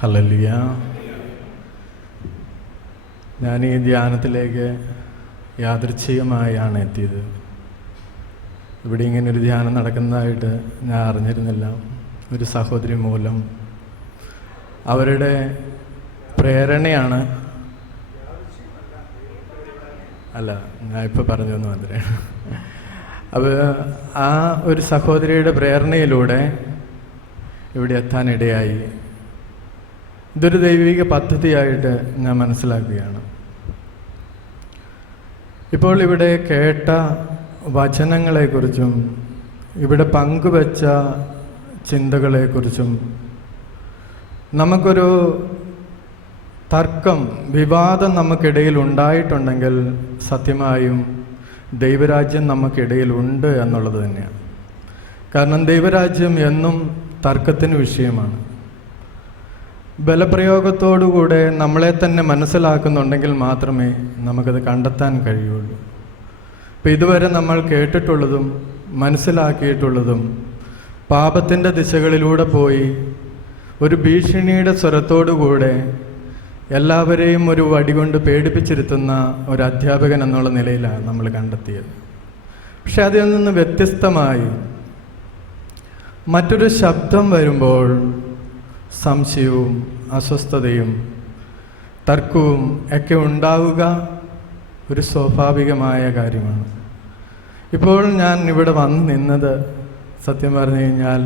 Hallelujah. ഞാൻ ഈ ധ്യാനത്തിലേക്ക് യാദൃച്ഛികമായാണ് എത്തിയത്. ഇവിടെ ഇങ്ങനൊരു ധ്യാനം നടക്കുന്നതായിട്ട് ഞാൻ അറിഞ്ഞിരുന്നില്ല. ഒരു സഹോദരി മൂലം അവരുടെ പ്രേരണയാണ്. അല്ല, ഞാൻ ഇപ്പോൾ പറഞ്ഞു മാത്രമേ. അപ്പോൾ ആ ഒരു സഹോദരിയുടെ പ്രേരണയിലൂടെ ഇവിടെ എത്താനിടയായി. ഇതൊരു ദൈവിക പദ്ധതിയായിട്ട് ഞാൻ മനസ്സിലാക്കുകയാണ്. ഇപ്പോൾ ഇവിടെ കേട്ട വചനങ്ങളെക്കുറിച്ചും ഇവിടെ പങ്കുവച്ച ചിന്തകളെക്കുറിച്ചും നമുക്കൊരു തർക്കം, വിവാദം നമുക്കിടയിൽ ഉണ്ടായിട്ടുണ്ടെങ്കിൽ സത്യമായും ദൈവരാജ്യം നമുക്കിടയിലുണ്ട് എന്നുള്ളത് തന്നെയാണ്. കാരണം ദൈവരാജ്യം എന്നും തർക്കത്തിന് വിഷയമാണ്. ബലപ്രയോഗത്തോടുകൂടെ നമ്മളെ തന്നെ മനസ്സിലാക്കുന്നുണ്ടെങ്കിൽ മാത്രമേ നമുക്കത് കണ്ടെത്താൻ കഴിയുള്ളൂ. ഇപ്പം ഇതുവരെ നമ്മൾ കേട്ടിട്ടുള്ളതും മനസ്സിലാക്കിയിട്ടുള്ളതും പാപത്തിൻ്റെ ദിശകളിലൂടെ പോയി ഒരു ഭീഷണിയുടെ സ്വരത്തോടുകൂടെ എല്ലാവരെയും ഒരു വടികൊണ്ട് പേടിപ്പിച്ചിരുത്തുന്ന ഒരു അധ്യാപകൻ എന്നുള്ള നിലയിലാണ് നമ്മൾ കണ്ടെത്തിയത്. പക്ഷെ അതിൽ നിന്ന് വ്യത്യസ്തമായി മറ്റൊരു ശബ്ദം വരുമ്പോൾ സംശയവും അസ്വസ്ഥതയും തർക്കവും ഒക്കെ ഉണ്ടാവുക ഒരു സ്വാഭാവികമായ കാര്യമാണ്. ഇപ്പോൾ ഞാൻ ഇവിടെ വന്ന് നിന്നത് സത്യം പറഞ്ഞു കഴിഞ്ഞാൽ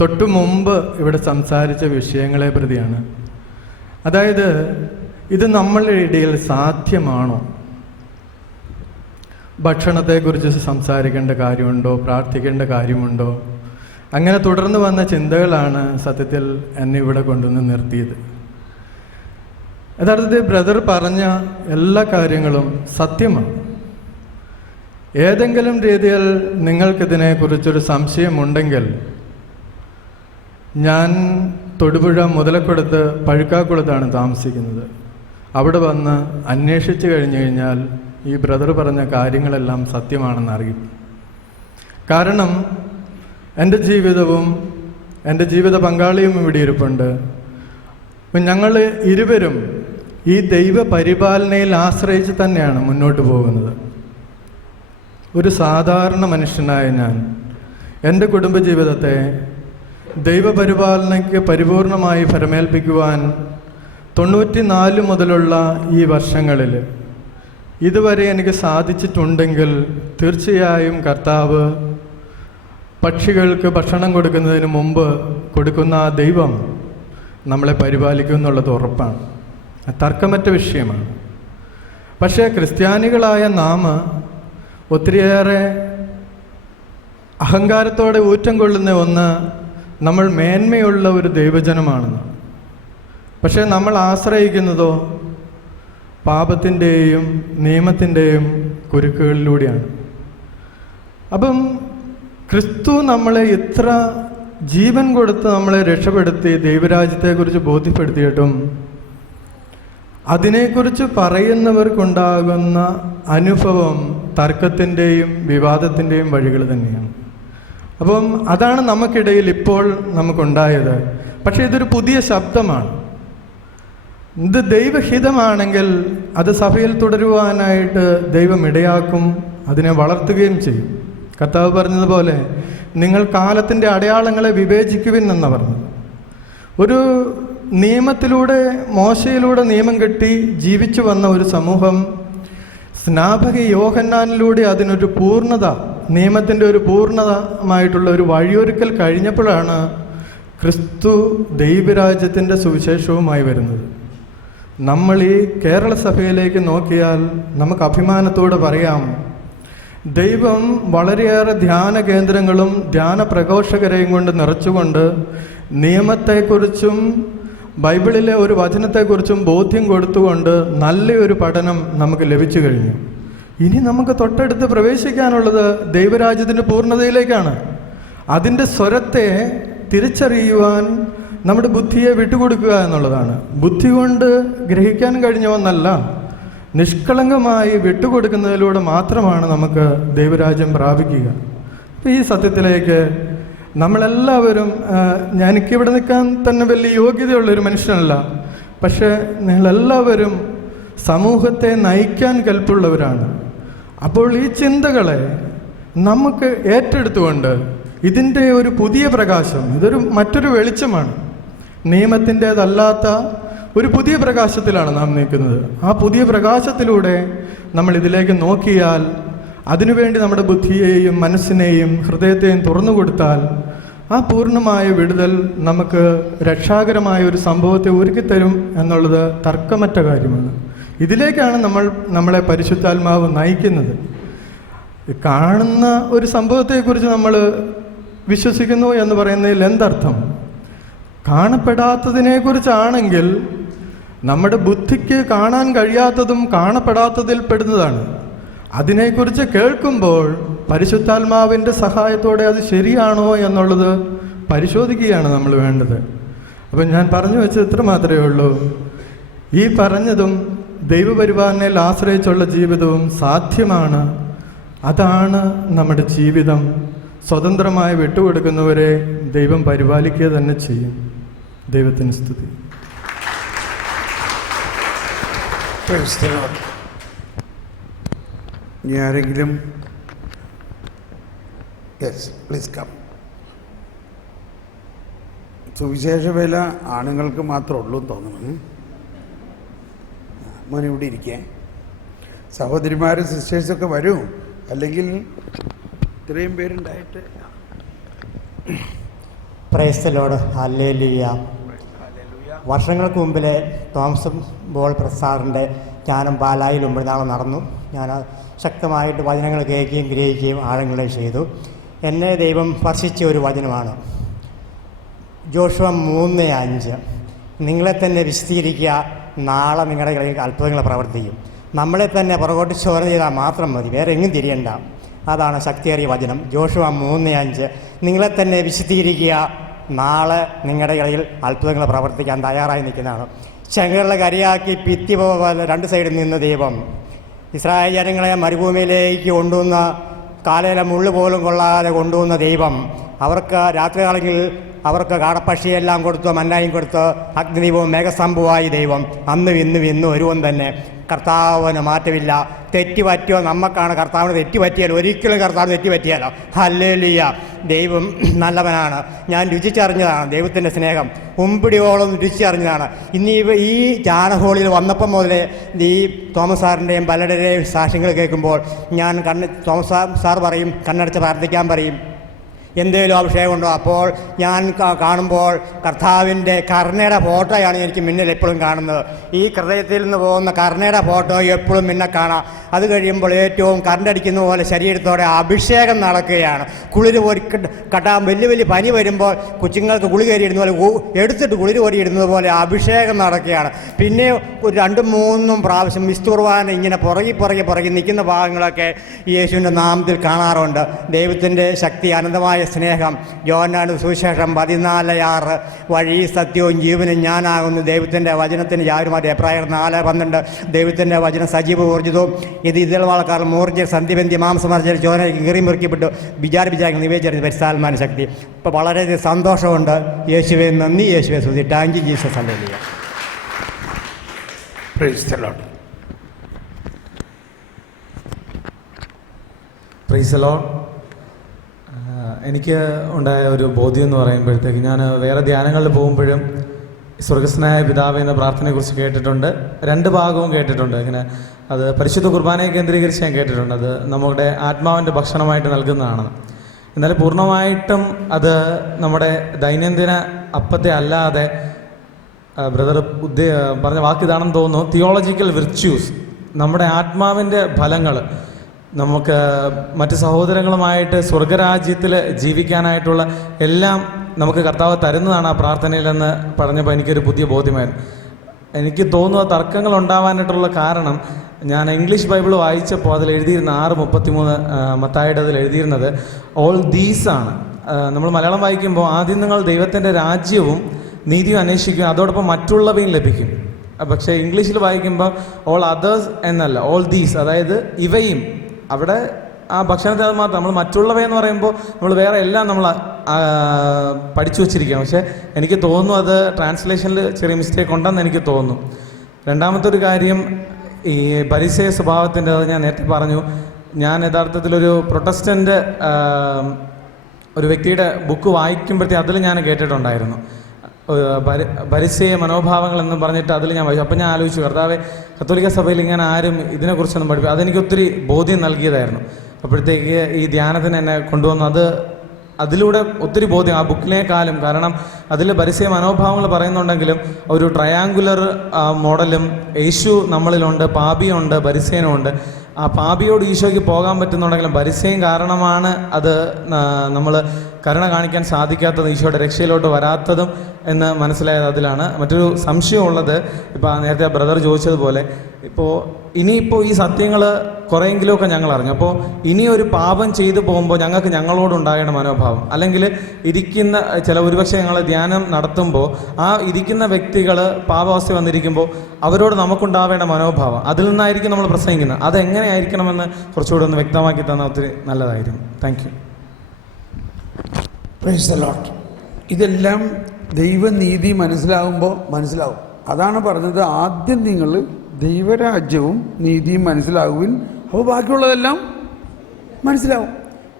തൊട്ടു മുമ്പ് ഇവിടെ സംസാരിച്ച വിഷയങ്ങളെ പ്രതിയാണ്. അതായത് ഇത് നമ്മളുടെ ഇടയിൽ സാധ്യമാണോ? ഭക്ഷണത്തെക്കുറിച്ച് സംസാരിക്കേണ്ട കാര്യമുണ്ടോ? പ്രാർത്ഥിക്കേണ്ട കാര്യമുണ്ടോ? അങ്ങനെ തുടർന്ന് വന്ന ചിന്തകളാണ് സത്യത്തിൽ എന്നെ ഇവിടെ കൊണ്ടുവന്ന് നിർത്തിയത്. യഥാർത്ഥത്തിൽ ബ്രദർ പറഞ്ഞ എല്ലാ കാര്യങ്ങളും സത്യമാണ്. ഏതെങ്കിലും രീതിയിൽ നിങ്ങൾക്കിതിനെക്കുറിച്ചൊരു സംശയമുണ്ടെങ്കിൽ ഞാൻ തൊടുപുഴ മുതലക്കുളത്ത് പഴുക്കാക്കുളത്താണ് താമസിക്കുന്നത്. അവിടെ വന്ന് അന്വേഷിച്ച് കഴിഞ്ഞു കഴിഞ്ഞാൽ ഈ ബ്രദർ പറഞ്ഞ കാര്യങ്ങളെല്ലാം സത്യമാണെന്ന് അറിയും. കാരണം എൻ്റെ ജീവിതവും എൻ്റെ ജീവിത പങ്കാളിയും ഇവിടെ ഇരിപ്പുണ്ട്. അപ്പം ഞങ്ങൾ ഇരുവരും ഈ ദൈവ പരിപാലനയിൽ ആശ്രയിച്ച് തന്നെയാണ് മുന്നോട്ട് പോകുന്നത്. ഒരു സാധാരണ മനുഷ്യനായ ഞാൻ എൻ്റെ കുടുംബജീവിതത്തെ ദൈവപരിപാലനയ്ക്ക് പരിപൂർണമായി ഫലമേൽപ്പിക്കുവാൻ 94 മുതലുള്ള ഈ വർഷങ്ങളിൽ ഇതുവരെ എനിക്ക് സാധിച്ചിട്ടുണ്ടെങ്കിൽ തീർച്ചയായും കർത്താവ് പക്ഷികൾക്ക് ഭക്ഷണം കൊടുക്കുന്നതിന് മുമ്പ് കൊടുക്കുന്ന ആ ദൈവം നമ്മളെ പരിപാലിക്കും എന്നുള്ളത് ഉറപ്പാണ്. തർക്കമറ്റ വിഷയമാണ്. പക്ഷേ ക്രിസ്ത്യാനികളായ നാം ഒത്തിരിയേറെ അഹങ്കാരത്തോടെ ഊറ്റം കൊള്ളുന്ന ഒന്ന് നമ്മൾ മേന്മയുള്ള ഒരു ദൈവജനമാണെന്ന്. പക്ഷേ നമ്മൾ ആശ്രയിക്കുന്നതോ പാപത്തിൻ്റെയും നിയമത്തിൻ്റെയും കുരുക്കുകളിലൂടെയാണ്. അപ്പം ക്രിസ്തു നമ്മളെ ഇത്ര ജീവൻ കൊടുത്ത് നമ്മളെ രക്ഷപ്പെടുത്തി ദൈവരാജ്യത്തെക്കുറിച്ച് ബോധ്യപ്പെടുത്തിയിട്ടും അതിനെക്കുറിച്ച് പറയുന്നവർക്കുണ്ടാകുന്ന അനുഭവം തർക്കത്തിൻ്റെയും വിവാദത്തിൻ്റെയും വഴികൾ തന്നെയാണ്. അപ്പം അതാണ് നമുക്കിടയിൽ ഇപ്പോൾ നമുക്കുണ്ടായത്. പക്ഷേ ഇതൊരു പുതിയ ശബ്ദമാണ്. ഇത് ദൈവഹിതമാണെങ്കിൽ അത് സഭയിൽ തുടരുവാനായിട്ട് ദൈവം ഇടയാക്കും, അതിനെ വളർത്തുകയും ചെയ്യും. കർത്താവ് പറഞ്ഞതുപോലെ നിങ്ങൾ കാലത്തിൻ്റെ അടയാളങ്ങളെ വിവേചിക്കുവിൻ എന്നാണ് പറഞ്ഞത്. ഒരു നിയമത്തിലൂടെ മോശയിലൂടെ നിയമം കെട്ടി ജീവിച്ചു വന്ന ഒരു സമൂഹം സ്നാപക യോഹന്നാനിലൂടെ അതിനൊരു പൂർണ്ണത, നിയമത്തിൻ്റെ ഒരു പൂർണ്ണമായിട്ടുള്ള ഒരു വഴിയൊരുക്കൽ കഴിഞ്ഞപ്പോഴാണ് ക്രിസ്തു ദൈവരാജ്യത്തിൻ്റെ സുവിശേഷവുമായി വരുന്നത്. നമ്മൾ ഈ കേരള സഭയിലേക്ക് നോക്കിയാൽ നമുക്ക് അഭിമാനത്തോടെ പറയാം, ദൈവം വളരെയേറെ ധ്യാന കേന്ദ്രങ്ങളും ധ്യാന പ്രഘോഷകരെയും കൊണ്ട് നിറച്ചുകൊണ്ട് നിയമത്തെക്കുറിച്ചും ബൈബിളിലെ ഒരു വചനത്തെക്കുറിച്ചും ബോധ്യം കൊടുത്തുകൊണ്ട് നല്ലൊരു പഠനം നമുക്ക് ലഭിച്ചു കഴിഞ്ഞു. ഇനി നമുക്ക് തൊട്ടടുത്ത് പ്രവേശിക്കാനുള്ളത് ദൈവരാജ്യത്തിൻ്റെ പൂർണ്ണതയിലേക്കാണ്. അതിൻ്റെ സ്വരത്തെ തിരിച്ചറിയുവാൻ നമ്മുടെ ബുദ്ധിയെ വിട്ടുകൊടുക്കുക എന്നുള്ളതാണ്. ബുദ്ധി കൊണ്ട് ഗ്രഹിക്കാൻ കഴിഞ്ഞ ഒന്നല്ല, നിഷ്കളങ്കമായി വിട്ടുകൊടുക്കുന്നതിലൂടെ മാത്രമാണ് നമുക്ക് ദൈവരാജ്യം പ്രാപിക്കുക. ഈ സത്യത്തിലേക്ക് നമ്മളെല്ലാവരും, എനിക്കിവിടെ നിൽക്കാൻ തന്നെ വലിയ യോഗ്യതയുള്ളൊരു മനുഷ്യനല്ല, പക്ഷേ നിങ്ങളെല്ലാവരും സമൂഹത്തെ നയിക്കാൻ കെൽപ്പുള്ളവരാണ്. അപ്പോൾ ഈ ചിന്തകളെ നമുക്ക് ഏറ്റെടുത്തുകൊണ്ട് ഇതിൻ്റെ ഒരു പുതിയ പ്രകാശം, മറ്റൊരു വെളിച്ചമാണ്, നിയമത്തിൻ്റേതല്ലാത്ത ഒരു പുതിയ പ്രകാശത്തിലാണ് നാം നിൽക്കുന്നത്. ആ പുതിയ പ്രകാശത്തിലൂടെ നമ്മൾ ഇതിലേക്ക് നോക്കിയാൽ, അതിനുവേണ്ടി നമ്മുടെ ബുദ്ധിയെയും മനസ്സിനെയും ഹൃദയത്തെയും തുറന്നു കൊടുത്താൽ, ആ പൂർണ്ണമായ വിടുതൽ നമുക്ക് രക്ഷാകരമായ ഒരു സംഭവത്തെ ഒരുക്കിത്തരും എന്നുള്ളത് തർക്കമറ്റ കാര്യമാണ്. ഇതിലേക്കാണ് നമ്മളെ പരിശുദ്ധാത്മാവ് നയിക്കുന്നത്. കാണുന്ന ഒരു സംഭവത്തെക്കുറിച്ച് നമ്മൾ വിശ്വസിക്കുന്നു എന്ന് പറയുന്നതിൽ എന്തർത്ഥം? കാണപ്പെടാത്തതിനെക്കുറിച്ചാണെങ്കിൽ നമ്മുടെ ബുദ്ധിക്ക് കാണാൻ കഴിയാത്തതും കാണപ്പെടാത്തതിൽ പെടുന്നതാണ്. അതിനെക്കുറിച്ച് കേൾക്കുമ്പോൾ പരിശുദ്ധാത്മാവിൻ്റെ സഹായത്തോടെ അത് ശരിയാണോ എന്നുള്ളത് പരിശോധിക്കുകയാണ് നമ്മൾ വേണ്ടത്. അപ്പം ഞാൻ പറഞ്ഞു വെച്ചത് ഇത്ര മാത്രമേ ഉള്ളൂ. ഈ പറഞ്ഞതും ദൈവപരിപാലനയിൽ ആശ്രയിച്ചുള്ള ജീവിതവും സാധ്യമാണ്. അതാണ് നമ്മുടെ ജീവിതം. സ്വതന്ത്രമായി വിട്ടുകൊടുക്കുന്നവരെ ദൈവം പരിപാലിക്കുക തന്നെ ചെയ്യും. ദൈവത്തിന് സ്തുതി. ആരെങ്കിലും? Yes, please come. സുവിശേഷ വേല ആണുങ്ങൾക്ക് മാത്രമേ ഉള്ളൂ എന്ന് തോന്നുന്നു. മോനെ ഇവിടെ ഇരിക്കേ. സഹോദരിമാരും സിസ്റ്റേഴ്സൊക്കെ വരൂ, അല്ലെങ്കിൽ ഇത്രയും പേരുണ്ടായിട്ട്. Praise the Lord. ഹല്ലേലൂയ. വർഷങ്ങൾക്ക് മുമ്പിലെ തോമസ് ബോൾ പ്രസാറിൻ്റെ ജ്ഞാനം പാലായിൽ ഉമ്പനാളം നടന്നു. ഞാൻ ശക്തമായിട്ട് വചനങ്ങൾ കേൾക്കുകയും ഗ്രഹിക്കുകയും ആഴങ്ങളെ ചെയ്തു. എന്നെ ദൈവം സ്പർശിച്ച ഒരു വചനമാണ് ജോഷുവ 3:5. നിങ്ങളെ തന്നെ വിശദീകരിക്കുക, നാളെ നിങ്ങളുടെ കയ്യിൽ അത്ഭുതങ്ങൾ പ്രവർത്തിക്കും. നമ്മളെ തന്നെ പുറകോട്ട് ചോര ചെയ്താൽ മാത്രം മതി, വേറെ എങ്ങും തിരിയണ്ട. അതാണ് ശക്തിയേറിയ വചനം. ജോഷുവ 3:5. നിങ്ങളെ തന്നെ വിശദീകരിക്കുക, നാളെ നിങ്ങളുടെ കയ്യിൽ അത്ഭുതങ്ങൾ പ്രവർത്തിക്കാൻ തയ്യാറായി നിൽക്കുന്നതാണ്. ചെങ്കടലിനെ കരയാക്കി ഭിത്തി പോലെ രണ്ട് സൈഡിൽ നിന്ന് ദൈവം ഇസ്രായേൽ ജനങ്ങളെ മരുഭൂമിയിലേക്ക് കൊണ്ടുവന്ന, കാലയിലെ മുള്ളു പോലും കൊള്ളാതെ കൊണ്ടുവന്ന ദൈവം അവർക്ക് രാത്രികാലങ്ങളിൽ അവർക്ക് കാടപ്പക്ഷിയെല്ലാം കൊടുത്ത് മന്നായും കൊടുത്ത് അഗ്നിദീപവും മേഘസ്തംഭവുമായി ദൈവം അന്നും ഇന്നും ഒരുവൻ തന്നെ. കർത്താവിന് മാറ്റമില്ല. തെറ്റുപറ്റിയോ നമുക്കാണ്. കർത്താവിന് തെറ്റുപറ്റിയാൽ ഒരിക്കലും കർത്താവിന് തെറ്റുപറ്റിയാലോ. ഹല്ലേലൂയ. ദൈവം നല്ലവനാണ്. ഞാൻ രുചിച്ചറിഞ്ഞതാണ് ദൈവത്തിൻ്റെ സ്നേഹം. ഉമ്പിടിയോളം രുചിച്ചറിഞ്ഞതാണ്. ഇനി ഈ ജാനഹോളിൽ വന്നപ്പം മുതലേ ഈ തോമസ് സാറിൻ്റെയും പലരുടെയും സാക്ഷ്യങ്ങൾ കേൾക്കുമ്പോൾ ഞാൻ തോമസ് സാർ പറയും, കണ്ണടച്ച് പ്രാർത്ഥിക്കാൻ പറയും. എന്തെങ്കിലും അഭിഷേകമുണ്ടോ? അപ്പോൾ ഞാൻ കാണുമ്പോൾ കർത്താവിൻ്റെ കരുണയുടെ ഫോട്ടോയാണ് എനിക്ക് മുന്നിൽ എപ്പോഴും കാണുന്നത്. ഈ ഹൃദയത്തിൽ നിന്ന് പോകുന്ന കരുണയുടെ ഫോട്ടോ എപ്പോഴും മുന്നേ കാണാം. അത് കഴിയുമ്പോൾ ഏറ്റവും കരണ്ടടിക്കുന്ന പോലെ ശരീരത്തോടെ അഭിഷേകം നടക്കുകയാണ്. കുളിര് കട്ടാൻ വലിയ പനി വരുമ്പോൾ കൊച്ചുങ്ങൾക്ക് ഗുളി കയറിയിടുന്ന പോലെ എടുത്തിട്ട് കുളിര് കോരിയിടുന്നത് പോലെ അഭിഷേകം നടക്കുകയാണ്. പിന്നെ ഒരു 2-3 പ്രാവശ്യം വിസ്തുർവാന ഇങ്ങനെ പുറകെ നിൽക്കുന്ന ഭാഗങ്ങളൊക്കെ യേശുവിൻ്റെ നാമത്തിൽ കാണാറുണ്ട്. ദൈവത്തിൻ്റെ ശക്തി, അനന്തമായ സ്നേഹം. യോഹന്നാൻ സുവിശേഷം 14:6 വഴി സത്യവും ജീവനും ഞാനാകുന്നു. ദൈവത്തിൻ്റെ വചനത്തിന് യാതൊരുമായിട്ട് എബ്രായർ 4:12 ദൈവത്തിൻ്റെ വചനം സജീവ ഊർജിതവും ഇത് ഇതിൽവാൾക്കാർ മൂർജ്ജ സന്ധിബന്ധി മാംസമർജ്ജ ചോനയ്ക്ക് കീറിമുറുക്കിപ്പെട്ടു വിചാരിപ്പിച്ചാൽ നിവേചന പരിസ്ഥാത്മാന ശക്തി. ഇപ്പോൾ വളരെ സന്തോഷമുണ്ട്. യേശുവെ നന്ദി, യേശുവെ സ്തുതി. Thank you Jesus. Hallelujah. Price the Lord. Price the Lord. എനിക്ക് ഉണ്ടായ ഒരു ബോധ്യം എന്ന് പറയുമ്പോഴത്തേക്ക്, ഞാൻ വേറെ ധ്യാനങ്ങളിൽ പോകുമ്പോഴും സ്വർഗസ്നായ പിതാവ് എന്ന പ്രാർത്ഥനയെക്കുറിച്ച് കേട്ടിട്ടുണ്ട്. 2 ഭാഗവും കേട്ടിട്ടുണ്ട്. ഇങ്ങനെ അത് പരിശുദ്ധ കുർബാനയെ കേന്ദ്രീകരിച്ച് ഞാൻ കേട്ടിട്ടുണ്ട്. അത് നമ്മുടെ ആത്മാവിൻ്റെ ഭക്ഷണമായിട്ട് നൽകുന്നതാണ്. എന്നാൽ പൂർണ്ണമായിട്ടും അത് നമ്മുടെ ദൈനംദിന അപ്പത്തെ അല്ലാതെ, ബ്രദർ പറഞ്ഞ വാക്കിതാണെന്ന് തോന്നുന്നു, തിയോളജിക്കൽ വിർച്യൂസ്, നമ്മുടെ ആത്മാവിൻ്റെ ഫലങ്ങൾ നമുക്ക് മറ്റ് സഹോദരങ്ങളുമായിട്ട് സ്വർഗരാജ്യത്തിൽ ജീവിക്കാനായിട്ടുള്ള എല്ലാം നമുക്ക് കർത്താവ് തരുന്നതാണ് ആ പ്രാർത്ഥനയിലെന്ന് പറഞ്ഞപ്പോൾ എനിക്കൊരു പുതിയ ബോധ്യമായിരുന്നു. എനിക്ക് തോന്നുന്ന തർക്കങ്ങൾ ഉണ്ടാവാനായിട്ടുള്ള കാരണം, ഞാൻ ഇംഗ്ലീഷ് ബൈബിൾ വായിച്ചപ്പോൾ അതിൽ എഴുതിയിരുന്ന 6:33 മത്തായിയുടെ അതിൽ എഴുതിയിരുന്നത് ഓൾ ദീസ് ആണ്. നമ്മൾ മലയാളം വായിക്കുമ്പോൾ ആദ്യം നിങ്ങൾ ദൈവത്തിൻ്റെ രാജ്യവും നീതിയും അന്വേഷിക്കും, അതോടൊപ്പം മറ്റുള്ളവയും ലഭിക്കും. പക്ഷേ ഇംഗ്ലീഷിൽ വായിക്കുമ്പോൾ ഓൾ അതേഴ്സ് എന്നല്ല, ഓൾ ദീസ്, അതായത് ഇവയും. അവിടെ ആ ഭക്ഷണത്തിൽ അത് മാത്രം. നമ്മൾ മറ്റുള്ളവയെന്ന് പറയുമ്പോൾ നമ്മൾ വേറെ എല്ലാം നമ്മൾ പഠിച്ചു വച്ചിരിക്കുകയാണ്. പക്ഷേ എനിക്ക് തോന്നുന്നു അത് ട്രാൻസ്ലേഷനിൽ ചെറിയ മിസ്റ്റേക്ക് ഉണ്ടെന്ന് എനിക്ക് തോന്നുന്നു. രണ്ടാമത്തെ ഒരു കാര്യം, ഈ പരിസയ സ്വഭാവത്തിൻ്റെ, അത് ഞാൻ നേരത്തെ പറഞ്ഞു. ഞാൻ യഥാർത്ഥത്തിലൊരു പ്രൊട്ടസ്റ്റൻ്റ് ഒരു വ്യക്തിയുടെ ബുക്ക് വായിക്കുമ്പോഴത്തേക്ക് അതിൽ ഞാൻ കേട്ടിട്ടുണ്ടായിരുന്നു പരിസയ മനോഭാവങ്ങൾ എന്ന് പറഞ്ഞിട്ട്. അതിൽ ഞാൻ വായിച്ചു. അപ്പം ഞാൻ ആലോചിച്ചു, കർത്താവേ, കത്തോലിക്ക സഭയിൽ ഇങ്ങനെ ആരും ഇതിനെക്കുറിച്ചൊന്നും പഠിപ്പിക്കും. അതെനിക്കൊത്തിരി ബോധ്യം നൽകിയതായിരുന്നു. അപ്പോഴത്തേക്ക് ഈ ധ്യാനത്തിന് എന്നെ കൊണ്ടുവന്നു. അതിലൂടെ ഒത്തിരി ബോധ്യം ആ ബുക്കിനേക്കാളും. കാരണം അതിൽ പരിസയ മനോഭാവങ്ങൾ പറയുന്നുണ്ടെങ്കിലും ഒരു ട്രയാങ്കുലർ മോഡലും യേശു നമ്മളിലുണ്ട്, പാപിയുണ്ട്, പരിസയനുമുണ്ട്. ആ പാപിയോട് ഈശോയ്ക്ക് പോകാൻ പറ്റുന്നുണ്ടെങ്കിലും പരിസയം കാരണമാണ് അത് നമ്മൾ കരുണ കാണിക്കാൻ സാധിക്കാത്തത്, ഈശോയുടെ രക്ഷയിലോട്ട് വരാത്തതും എന്ന് മനസ്സിലായത് അതിലാണ്. മറ്റൊരു സംശയമുള്ളത്, ഇപ്പോൾ നേരത്തെ ബ്രദർ ചോദിച്ചതുപോലെ, ഇനിയിപ്പോൾ ഈ സത്യങ്ങൾ കുറേയെങ്കിലുമൊക്കെ ഞങ്ങൾ അറിഞ്ഞു. അപ്പോൾ ഇനി ഒരു പാപം ചെയ്തു പോകുമ്പോൾ ഞങ്ങൾക്ക് ഞങ്ങളോടുണ്ടാകേണ്ട മനോഭാവം, അല്ലെങ്കിൽ ഇരിക്കുന്ന ഒരുപക്ഷെ ഞങ്ങൾ ധ്യാനം നടത്തുമ്പോൾ ആ ഇരിക്കുന്ന വ്യക്തികൾ പാപാവസ്ഥ വന്നിരിക്കുമ്പോൾ അവരോട് നമുക്കുണ്ടാവേണ്ട മനോഭാവം, അതിൽ നിന്നായിരിക്കും നമ്മൾ പ്രസംഗിക്കുന്നത്. അതെങ്ങനെയായിരിക്കണമെന്ന് കുറച്ചുകൂടെ ഒന്ന് വ്യക്തമാക്കി തന്നാൽ ഒത്തിരി നല്ലതായിരുന്നു. Thank you. Price the Lord. ഇതെല്ലാം ദൈവനീതി മനസ്സിലാകുമ്പോൾ മനസ്സിലാവും. അതാണ് പറഞ്ഞത്, ആദ്യം നിങ്ങൾ ദൈവരാജ്യവും നീതിയും മനസ്സിലാകുവിൻ, അപ്പോൾ ബാക്കിയുള്ളതെല്ലാം മനസ്സിലാവും.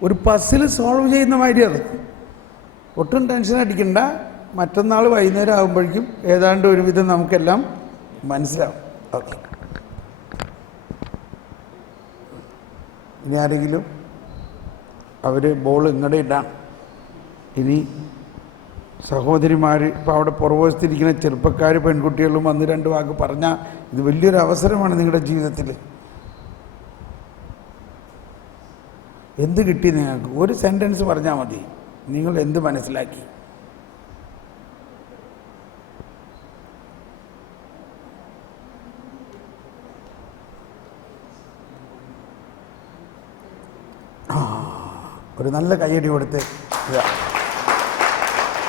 ഒരു പസിൽ സോൾവ് ചെയ്യുന്ന മാതിരി അത്. ഒട്ടും ടെൻഷൻ അടിക്കണ്ട. മറ്റന്നാൾ വൈകുന്നേരം ആകുമ്പോഴേക്കും ഏതാണ്ട് ഒരുവിധം നമുക്കെല്ലാം മനസ്സിലാവും. ഓക്കെ. ഇനി ആരെങ്കിലും അവർ ബോൾ ഇങ്ങടെ ഇടാം. ഇനി സഹോദരിമാർ, ഇപ്പോൾ അവിടെ പുറകുവശത്തിരിക്കുന്ന ചെറുപ്പക്കാർ, പെൺകുട്ടികളും വന്ന് 2 വാക്ക് പറഞ്ഞാൽ ഇത് വലിയൊരു അവസരമാണ് നിങ്ങളുടെ ജീവിതത്തിൽ. എന്ത് കിട്ടി നിങ്ങൾക്ക്? ഒരു സെൻറ്റൻസ് പറഞ്ഞാൽ മതി, നിങ്ങൾ എന്ത് മനസ്സിലാക്കി. ഒരു നല്ല കയ്യടി കൊടുത്ത്